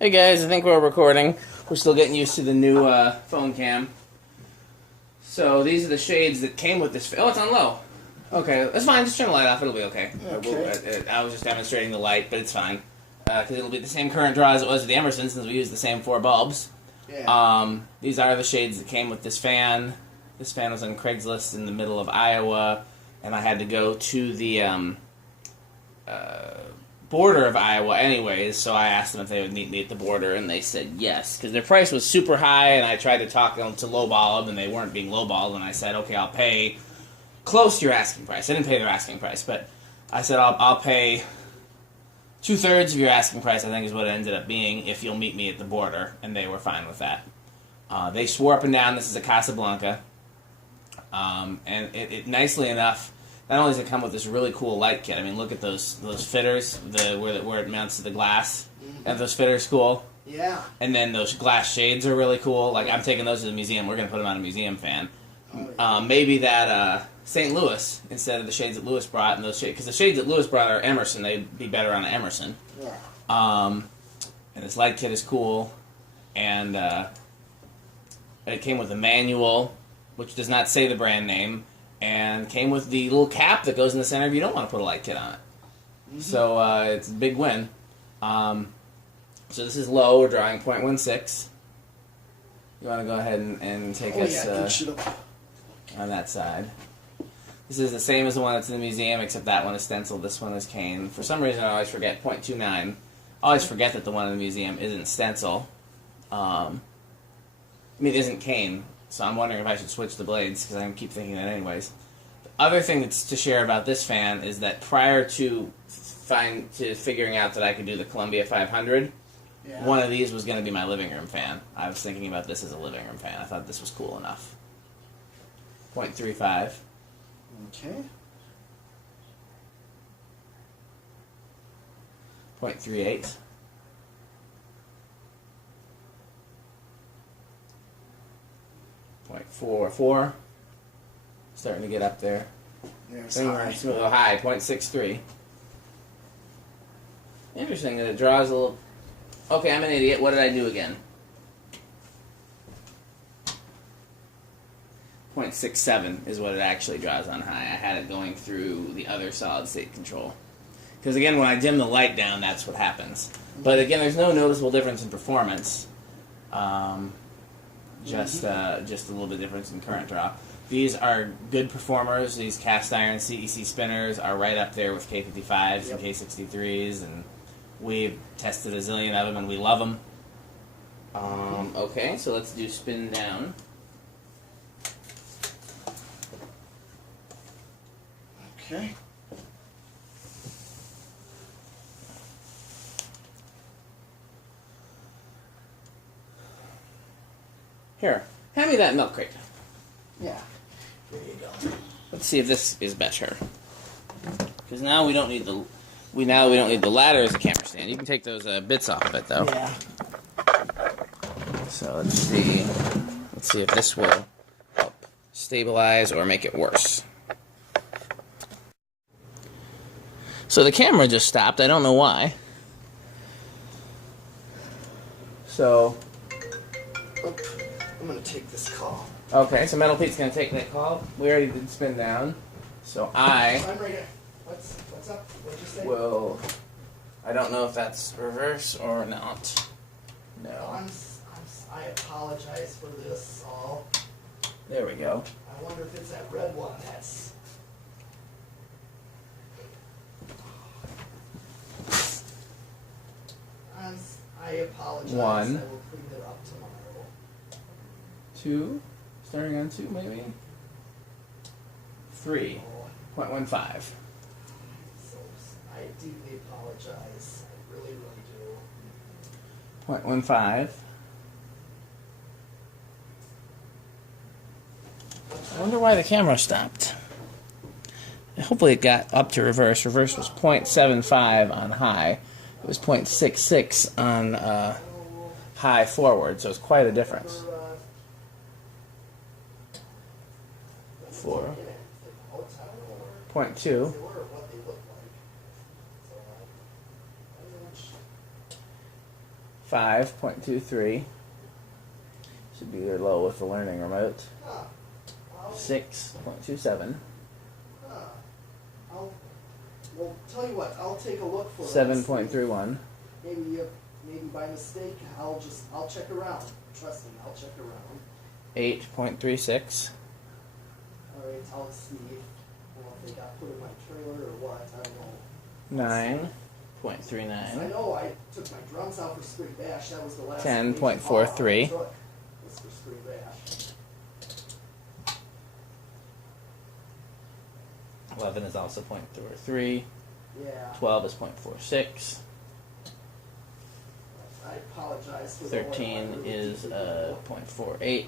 Hey guys, I think we're recording. We're still getting used to the new phone cam. So these are the shades that came with this. Oh, it's on low. Okay, that's fine. Just turn the light off. It'll be okay. I was just demonstrating the light, but it's fine. Because it'll be the same current draw as it was with the Emerson since we used the same 4 bulbs. Yeah. These are the shades that came with this fan. This fan was on Craigslist in the middle of Iowa, and I had to go to the border of Iowa anyways, so I asked them if they would meet me at the border, and they said yes, because their price was super high, and I tried to talk them to lowball them, and they weren't being lowballed, and I said, okay, I'll pay close to your asking price. I didn't pay their asking price, but I said, I'll pay 2/3 of your asking price, I think is what it ended up being, if you'll meet me at the border, and they were fine with that. They swore up and down this is a Casablanca, and it nicely enough, not only does it come with this really cool light kit. I mean, look at those fitters, where it mounts to the glass. And those fitters cool. Yeah. And then those glass shades are really cool. Like, I'm taking those to the museum. We're going to put them on a museum fan. Oh, yeah. Maybe that St. Louis, instead of the shades that Lewis brought, and those shades, because the shades that Lewis brought are Emerson. They'd be better on an Emerson. Yeah. And this light kit is cool. And it came with a manual, which does not say the brand name. And came with the little cap that goes in the center if you don't want to put a light kit on it. Mm-hmm. So it's a big win. So this is low. We're drawing 0.16. You want to go ahead and take us on that side. This is the same as the one that's in the museum, except that one is stenciled. This one is cane. For some reason, I always forget 0.29. I always forget that the one in the museum isn't stencil. It isn't cane. So I'm wondering if I should switch the blades, because I keep thinking that anyways. The other thing that's to share about this fan is that prior to figuring out that I could do the Columbia 500, one of these was going to be my living room fan. I was thinking about this as a living room fan. I thought this was cool enough. 0.35. Okay. 0.38. 0.44. Starting to get up there. There's high. 0.63. Interesting that it draws a little... Okay, I'm an idiot. What did I do again? 0.67 is what it actually draws on high. I had it going through the other solid state control. Because again, when I dim the light down, that's what happens. But again, there's no noticeable difference in performance. Just a little bit difference in current draw. These are good performers. These cast iron C.E.C. spinners are right up there with K55s and K63s, and we've tested a zillion of them, and we love them. Okay, so let's do spin down. Okay. Here, hand me that milk crate. Yeah. There you go. Let's see if this is better. Because now we don't need the don't need the ladder as a camera stand. You can take those bits off of it though. Yeah. So let's see. Let's see if this will help stabilize or make it worse. So the camera just stopped. I don't know why. So. I'm going to take this call. Okay, so Metal Pete's going to take that call. We already did spin down. So I'm right here. What's up? What'd you say? Well, I don't know if that's reverse or not. No. I apologize for this all. There we go. I wonder if it's that red one that's... I apologize. 1. I will clean it up tomorrow. 2. Starting on 2, maybe? 3. 0.15. So I deeply apologize. I really, really do. 0.15. I wonder why the camera stopped. Hopefully it got up to reverse. Reverse was 0.75 on high. It was 0.66 on high forward, so it's quite a difference. 4. 0.2. 4. 5.23. Should be your low with the learning remote. Huh. 6.27. Well, tell you what, I'll take a look for 7.31. Maybe by mistake, I'll check around. Trust me, I'll check around. 8.36. All right, I'll see. I don't know if they got put in my trailer or what. I don't know. 9.39. I know I took my drums out for spring bash. That was the last 10.43. I took was for spring bash. 11 is also 0.43. Yeah. 12 is 0.46. I apologize for 13 the is 0.48.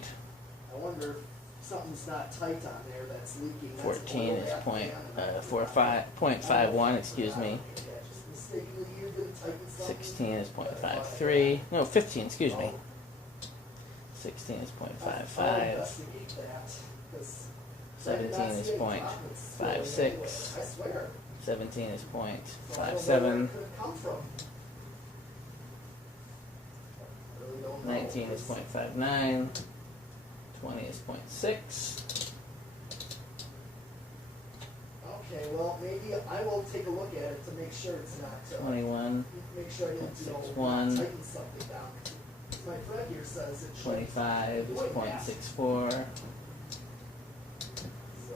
I wonder if something's not tight on there that's leaking. That's 14 oil is back in. 0.51, excuse me. Yeah, just mistakenly you didn't tighten something. 16 is 0.53. No, 15, excuse me. 16 is I'll 0.55. investigate that, 'cause 17 is 0.56. I swear. 17 is So I don't know where 0.57. it could have come from. I really don't know. 19 is 0.59. 20 is 0.6. Okay, well, maybe I will take a look at it to make sure it's not. 21. Make sure I didn't, .61. tighten something down. My friend here says it should. 25 is Wait, 0.64. So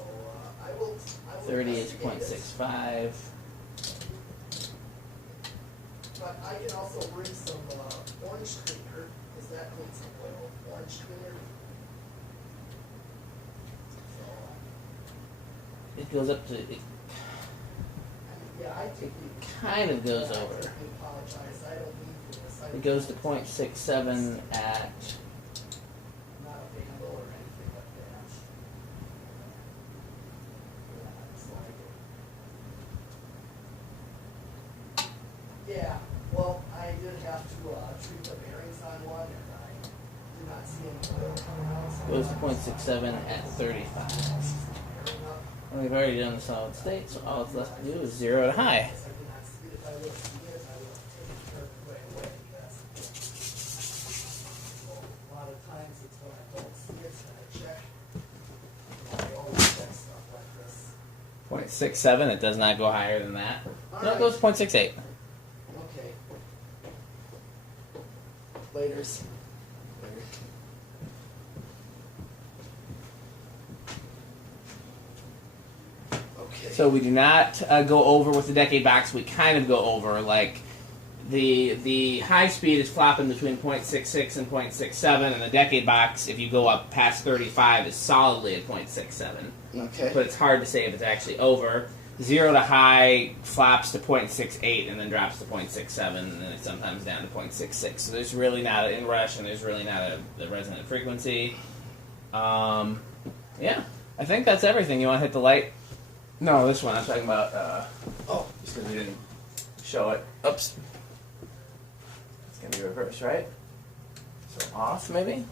I will 30 is investigate it. 0.65. But I can also bring some orange cleaner. Does that clean some oil? Orange cleaner. So, It goes up to, it I mean, yeah, I take the. kind of goes I over. apologize. I don't mean for this. It goes to 0.67 at Not a vandal or anything like that. Yeah, it's like. Yeah, well, I did have to treat the bearings on one, and I did not see any oil coming out. So goes to 0.67 at 35. bearing up. And we've already done the solid state, so all that's left to do is 0 to high. I did not see it. If I would have seen it, I would have taken care of it right away. So a lot of times it's when I don't see it, and I check. I always check stuff like this. 0.67, it does not go higher than that. No, it goes to 0.68. Okay. Laters. Okay. So we do not go over with the decade box. We kind of go over, like, the high speed is flopping between 0.66 and 0.67, and the decade box, if you go up past 35, is solidly at 0.67. Okay. But it's hard to say if it's actually over. 0 to high flops to 0.68 and then drops to 0.67, and then it's sometimes down to 0.66. So there's really not an inrush, and there's really not the resonant frequency. Yeah, I think that's everything. You want to hit the light? No, this one. I'm talking about, Oh. just because we didn't show it. Oops. It's going to be reversed, right? So off, maybe?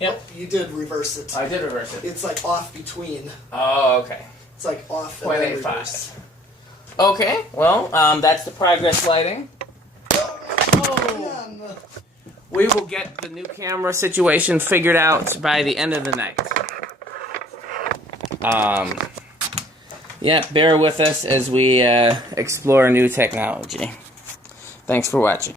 Yep. Oh, you did reverse it. I did reverse it. It's like off between. Oh, okay. It's like off and then 0.85. reverse. Okay, well, that's the progress lighting. Man. We will get the new camera situation figured out by the end of the night. Yeah, bear with us as we explore new technology. Thanks for watching.